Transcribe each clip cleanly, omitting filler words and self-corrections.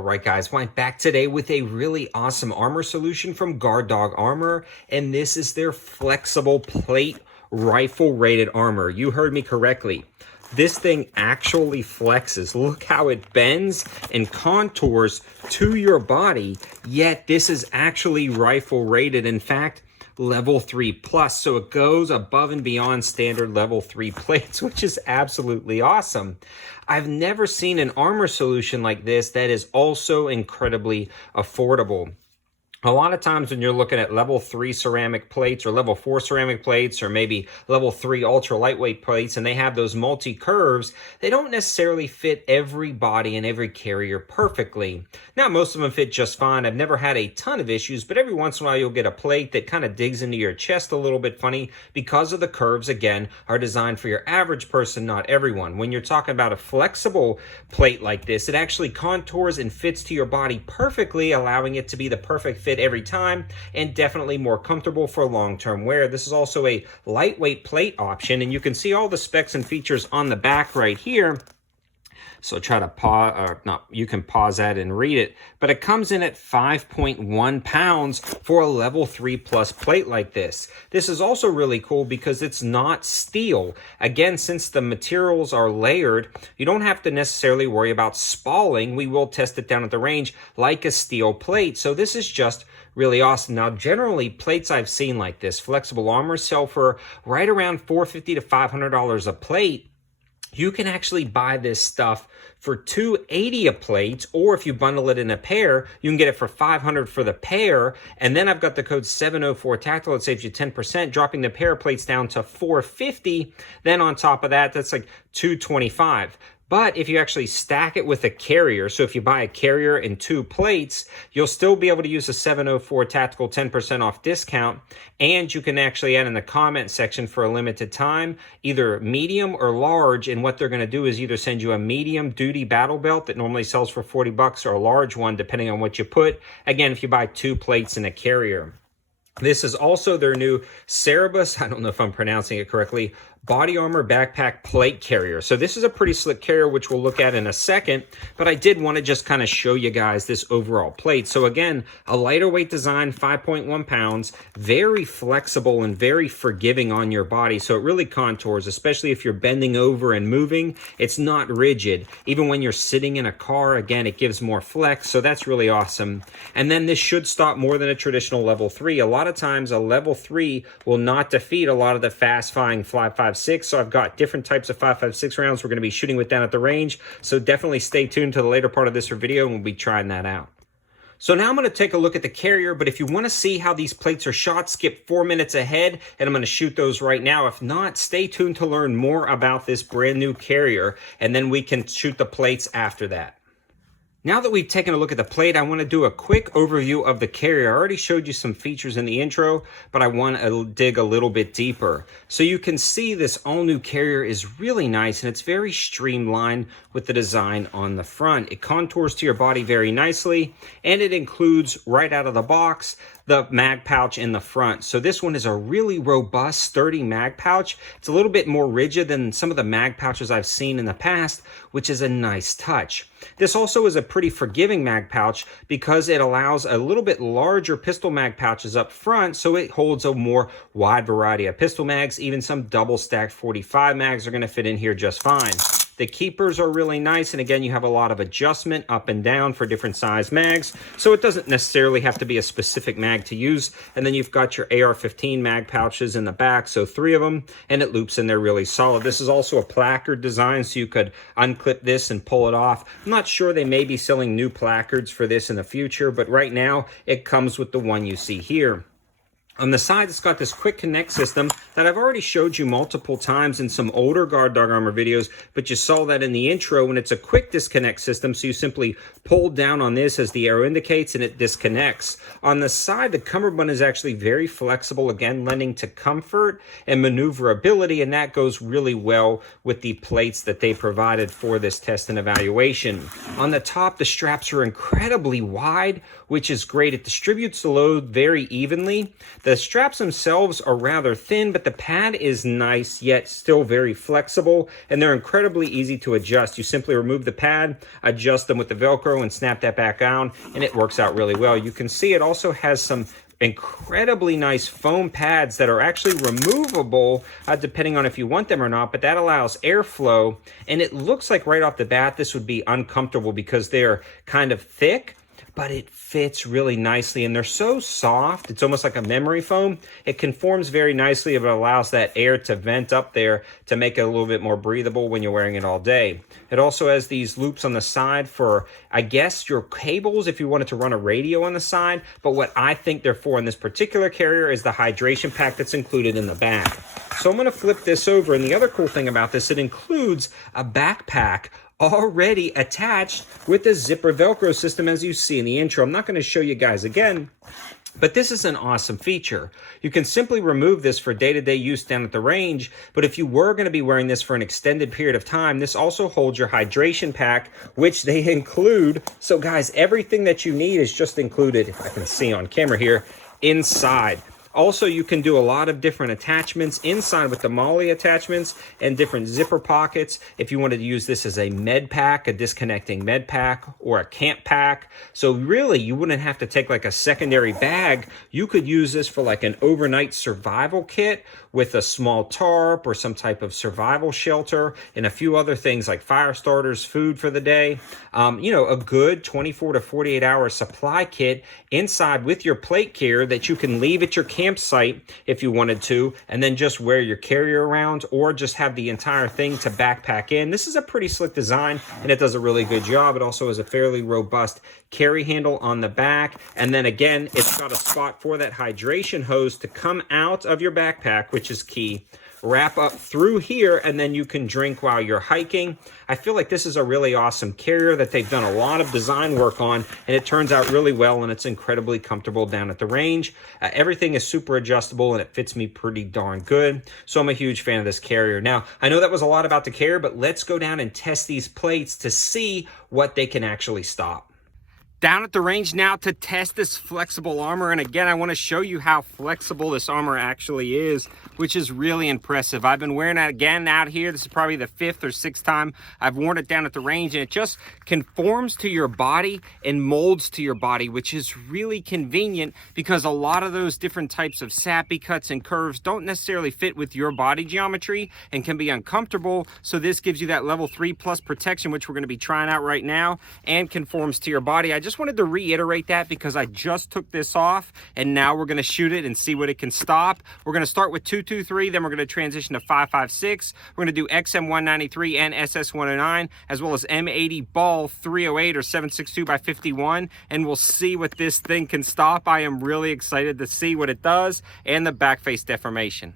Alright guys, I'm back today with a really awesome armor solution from Guard Dog Armor, and this is their flexible plate rifle rated armor. You heard me correctly. This thing actually flexes. Look how it bends and contours to your body, yet this is actually rifle rated. In fact, level 3 plus, so it goes above and beyond standard level 3 plates, which is absolutely awesome. I've never seen an armor solution like this that is also incredibly affordable. A lot of times when you're looking at level 3 ceramic plates or level 4 ceramic plates or maybe level 3 ultra lightweight plates and they have those multi-curves, they don't necessarily fit every body and every carrier perfectly. Now, most of them fit just fine. I've never had a ton of issues, but every once in a while you'll get a plate that kind of digs into your chest a little bit funny because of the curves, again, are designed for your average person, not everyone. When you're talking about a flexible plate like this, it actually contours and fits to your body perfectly, allowing it to be the perfect fit every time and definitely more comfortable for long-term wear. This is also a lightweight plate option, and you can see all the specs and features on the back right here. So try to pause, or not, you can pause that and read it, but it comes in at 5.1 pounds for a level 3 plus plate like this. This is also really cool because it's not steel. Again, since the materials are layered, you don't have to necessarily worry about spalling. We will test it down at the range like a steel plate. So this is just really awesome. Now, generally, plates I've seen like this, flexible armor, sell for right around $450 to $500 a plate. You can actually buy this stuff for $280 a plate, or if you bundle it in a pair, you can get it for $500 for the pair. And then I've got the code 704 Tactical. It saves you 10%, dropping the pair of plates down to $450. Then on top of that, that's like $225. But if you actually stack it with a carrier, so if you buy a carrier and 2 plates, you'll still be able to use a 704 Tactical 10% off discount. And you can actually add in the comment section for a limited time, either medium or large. And what they're going to do is either send you a medium duty battle belt that normally sells for 40 bucks or a large one, depending on what you put. Again, if you buy 2 plates and a carrier. This is also their new Cerebus, I don't know if I'm pronouncing it correctly, body armor backpack plate carrier. So this is a pretty slick carrier, which we'll look at in a second, but I did want to just kind of show you guys this overall plate. So again, a lighter weight design, 5.1 pounds, very flexible and very forgiving on your body. So it really contours, especially if you're bending over and moving. It's not rigid. Even when you're sitting in a car, again, it gives more flex. So that's really awesome. And then this should stop more than a traditional level 3. A lot of times a level 3 will not defeat a lot of the fast-firing 5.56. So I've got different types of 5.56 rounds we're going to be shooting with down at the range. So definitely stay tuned to the later part of this video and we'll be trying that out. So now I'm going to take a look at the carrier, but if you want to see how these plates are shot, skip 4 minutes ahead, and I'm going to shoot those right now. If not, stay tuned to learn more about this brand new carrier, and then we can shoot the plates after that. Now that we've taken a look at the plate, I want to do a quick overview of the carrier. I already showed you some features in the intro, but I want to dig a little bit deeper. So you can see this all-new carrier is really nice, and it's very streamlined with the design on the front. It contours to your body very nicely, and it includes, right out of the box, the mag pouch in the front. So this one is a really robust, sturdy mag pouch. It's a little bit more rigid than some of the mag pouches I've seen in the past, which is a nice touch. This also is a pretty forgiving mag pouch because it allows a little bit larger pistol mag pouches up front, so it holds a more wide variety of pistol mags. Even some double stacked 45 mags are going to fit in here just fine. The keepers are really nice, and again, you have a lot of adjustment up and down for different size mags, so it doesn't necessarily have to be a specific mag to use. And then you've got your AR-15 mag pouches in the back, so 3 of them, and it loops in there really solid. This is also a placard design, so you could unclip this and pull it off. I'm not sure, they may be selling new placards for this in the future, but right now it comes with the one you see here. On the side, it's got this quick connect system that I've already showed you multiple times in some older Guard Dog Armor videos, but you saw that in the intro, and it's a quick disconnect system, so you simply pull down on this as the arrow indicates, and it disconnects. On the side, the cummerbund is actually very flexible, again, lending to comfort and maneuverability, and that goes really well with the plates that they provided for this test and evaluation. On the top, the straps are incredibly wide, which is great. It distributes the load very evenly. The The straps themselves are rather thin, but the pad is nice, yet still very flexible, and they're incredibly easy to adjust. You simply remove the pad, adjust them with the Velcro, and snap that back on, and it works out really well. You can see it also has some incredibly nice foam pads that are actually removable depending on if you want them or not, but that allows airflow, and it looks like right off the bat this would be uncomfortable because they're kind of thick, but it fits really nicely, and they're so soft. It's almost like a memory foam. It conforms very nicely, but allows that air to vent up there to make it a little bit more breathable when you're wearing it all day. It also has these loops on the side for, I guess, your cables if you wanted to run a radio on the side, but what I think they're for in this particular carrier is the hydration pack that's included in the back. So I'm gonna flip this over, and the other cool thing about this, it includes a backpack already attached with the zipper Velcro system, as you see in the intro. I'm not going to show you guys again, but this is an awesome feature. You can simply remove this for day-to-day use down at the range, but if you were going to be wearing this for an extended period of time, this also holds your hydration pack, which they include. So guys, everything that you need is just included, if I can see on camera here, inside. Also, you can do a lot of different attachments inside with the MOLLE attachments and different zipper pockets. If you wanted to use this as a med pack, a disconnecting med pack, or a camp pack. So really, you wouldn't have to take like a secondary bag. You could use this for like an overnight survival kit with a small tarp or some type of survival shelter and a few other things like fire starters, food for the day. You know, a good 24 to 48 hour supply kit inside with your plate carrier that you can leave at your campsite if you wanted to, and then just wear your carrier around, or just have the entire thing to backpack in. This is a pretty slick design, and it does a really good job. It also has a fairly robust carry handle on the back, and then again, it's got a spot for that hydration hose to come out of your backpack, which is key. Wrap up through here, and then you can drink while you're hiking. I feel like this is a really awesome carrier that they've done a lot of design work on, and it turns out really well, and it's incredibly comfortable down at the range. Everything is super adjustable, and it fits me pretty darn good. So I'm a huge fan of this carrier. Now, I know that was a lot about the carrier, but let's go down and test these plates to see what they can actually stop. Down at the range now to test this flexible armor, and again, I want to show you how flexible this armor actually is, which is really impressive. I've been wearing it again out here. This is probably the 5th or 6th time I've worn it down at the range, and it just conforms to your body and molds to your body, which is really convenient because a lot of those different types of sappy cuts and curves don't necessarily fit with your body geometry and can be uncomfortable. So this gives you that level 3+ protection, which we're going to be trying out right now, and conforms to your body. I just wanted to reiterate that because I just took this off, and now we're going to shoot it and see what it can stop. We're going to start with 223, then we're going to transition to 556. We're going to do XM193 and SS109, as well as M80 Ball 308 or 762 by 51, and we'll see what this thing can stop. I am really excited to see what it does, and the back face deformation.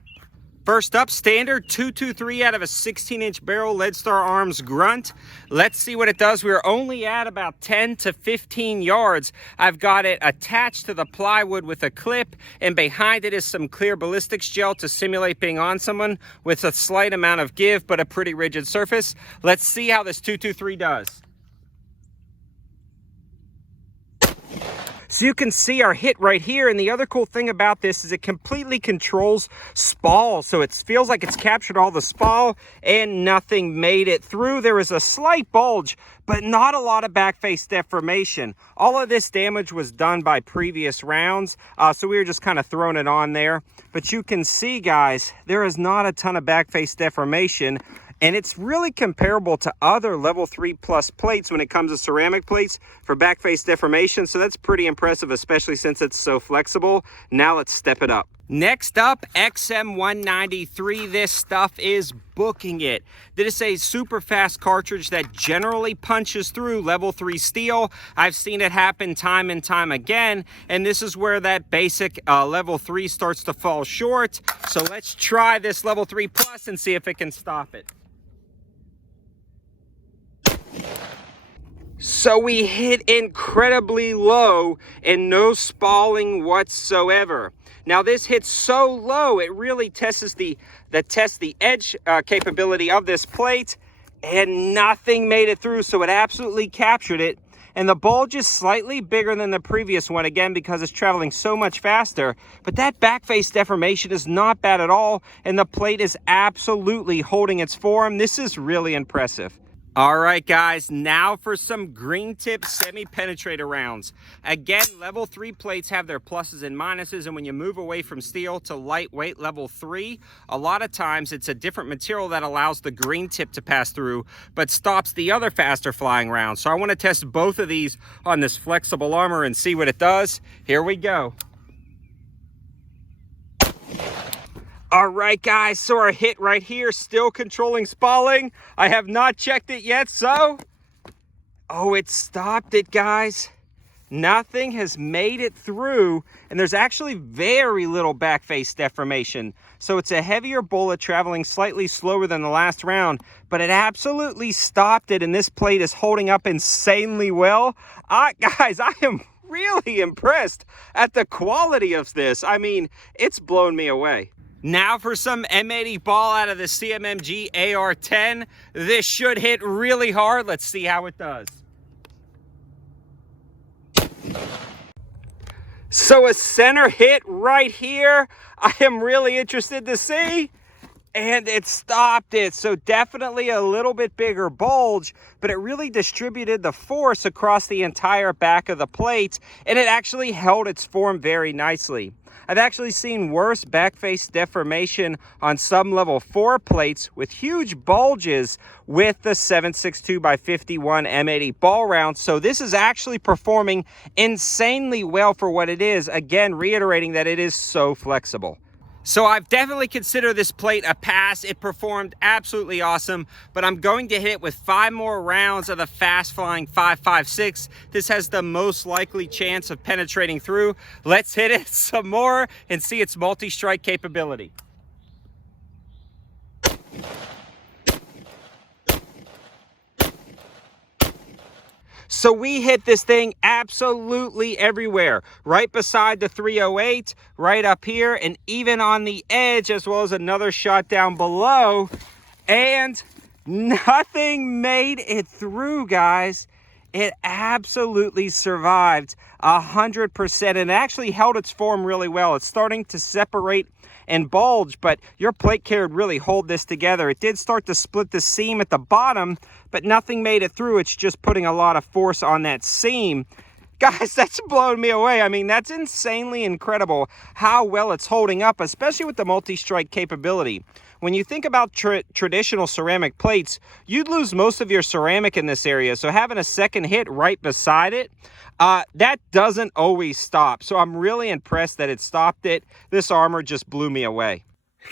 First up, standard 223 out of a 16-inch barrel Leadstar Arms Grunt. Let's see what it does. We're only at about 10 to 15 yards. I've got it attached to the plywood with a clip, and behind it is some clear ballistics gel to simulate being on someone with a slight amount of give, but a pretty rigid surface. Let's see how this 223 does. So you can see our hit right here, and the other cool thing about this is it completely controls spall. So it feels like it's captured all the spall and nothing made it through. There is a slight bulge, but not a lot of back face deformation. All of this damage was done by previous rounds, so we were just kind of throwing it on there. But you can see, guys, there is not a ton of back face deformation. And it's really comparable to other level 3+ plates when it comes to ceramic plates for back face deformation. So that's pretty impressive, especially since it's so flexible. Now let's step it up. Next up, XM193. This stuff is booking it. This is a super fast cartridge that generally punches through level 3 steel. I've seen it happen time and time again, and this is where that basic level 3 starts to fall short. So let's try this level 3+ and see if it can stop it. So we hit incredibly low and no spalling whatsoever. Now this hits so low, it really tests the edge capability of this plate, and nothing made it through, so it absolutely captured it. and the bulge is slightly bigger than the previous one, again, because it's traveling so much faster. But that back face deformation is not bad at all, and the plate is absolutely holding its form. This is really impressive. All right, guys, now for some green tip semi-penetrator rounds. Again, level 3 plates have their pluses and minuses, and when you move away from steel to lightweight level 3, a lot of times it's a different material that allows the green tip to pass through, but stops the other faster flying rounds. So I want to test both of these on this flexible armor and see what it does. Here we go. All right, guys, so our hit right here, still controlling spalling. I have not checked it yet, so... Oh, it stopped it, guys. Nothing has made it through, and there's actually very little back face deformation. So it's a heavier bullet traveling slightly slower than the last round, but it absolutely stopped it, and this plate is holding up insanely well. Guys, I am really impressed at the quality of this. I mean, it's blown me away. Now for some M80 ball out of the CMMG AR-10. This should hit really hard. Let's see how it does. So a center hit right here. I am really interested to see. And it stopped it. So definitely a little bit bigger bulge, but it really distributed the force across the entire back of the plate, and it actually held its form very nicely. I've actually seen worse back face deformation on some level 4 plates with huge bulges with the 7.62x51 M80 ball round. So this is actually performing insanely well for what it is. Again, reiterating that it is so flexible. So I've definitely considered this plate a pass. It performed absolutely awesome, but I'm going to hit it with 5 more rounds of the fast flying 5.56. This has the most likely chance of penetrating through. Let's hit it some more and see its multi-strike capability. So we hit this thing absolutely everywhere, right beside the 308, right up here, and even on the edge, as well as another shot down below, and nothing made it through, guys. It absolutely survived 100%, and it actually held its form really well. It's starting to separate and bulge, but your plate carrier would really hold this together. It did start to split the seam at the bottom, but nothing made it through. It's just putting a lot of force on that seam. Guys, that's blown me away. I mean, that's insanely incredible how well it's holding up, especially with the multi-strike capability. When you think about traditional ceramic plates, you'd lose most of your ceramic in this area. So having a second hit right beside it, that doesn't always stop. So I'm really impressed that it stopped it. This armor just blew me away.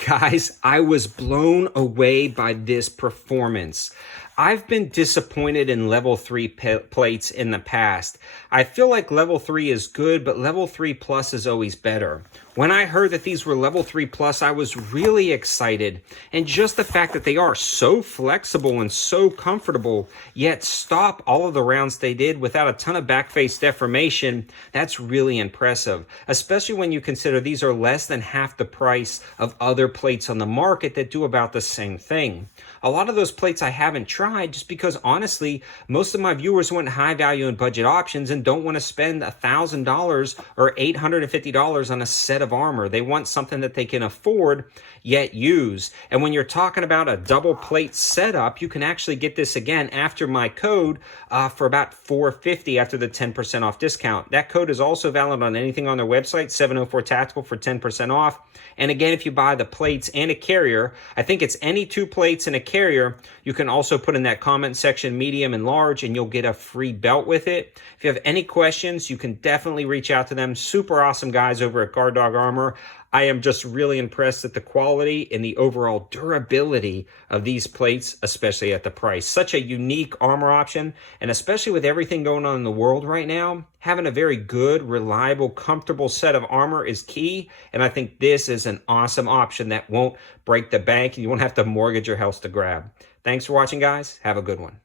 Guys, I was blown away by this performance. I've been disappointed in level 3 plates in the past. I feel like level 3 is good, but level 3 plus is always better. When I heard that these were level 3 plus, I was really excited. And just the fact that they are so flexible and so comfortable, yet stop all of the rounds they did without a ton of back face deformation, that's really impressive. Especially when you consider these are less than half the price of other plates on the market that do about the same thing. A lot of those plates I haven't tried just because, honestly, most of my viewers want high value and budget options and don't want to spend $1,000 or $850 on a set of armor. They want something that they can afford yet use. And when you're talking about a double plate setup, you can actually get this again after my code for about $450 after the 10% off discount. That code is also valid on anything on their website, 704 Tactical, for 10% off. And again, if you buy the plates and a carrier, I think it's any 2 plates and a carrier, you can also put in that comment section medium and large, and you'll get a free belt with it. If you have any questions, you can definitely reach out to them. Super awesome guys over at Guard Dog Armor. I am just really impressed at the quality and the overall durability of these plates, especially at the price. Such a unique armor option, and especially with everything going on in the world right now, having a very good, reliable, comfortable set of armor is key, and I think this is an awesome option that won't break the bank, and you won't have to mortgage your house to grab. Thanks for watching, guys. Have a good one.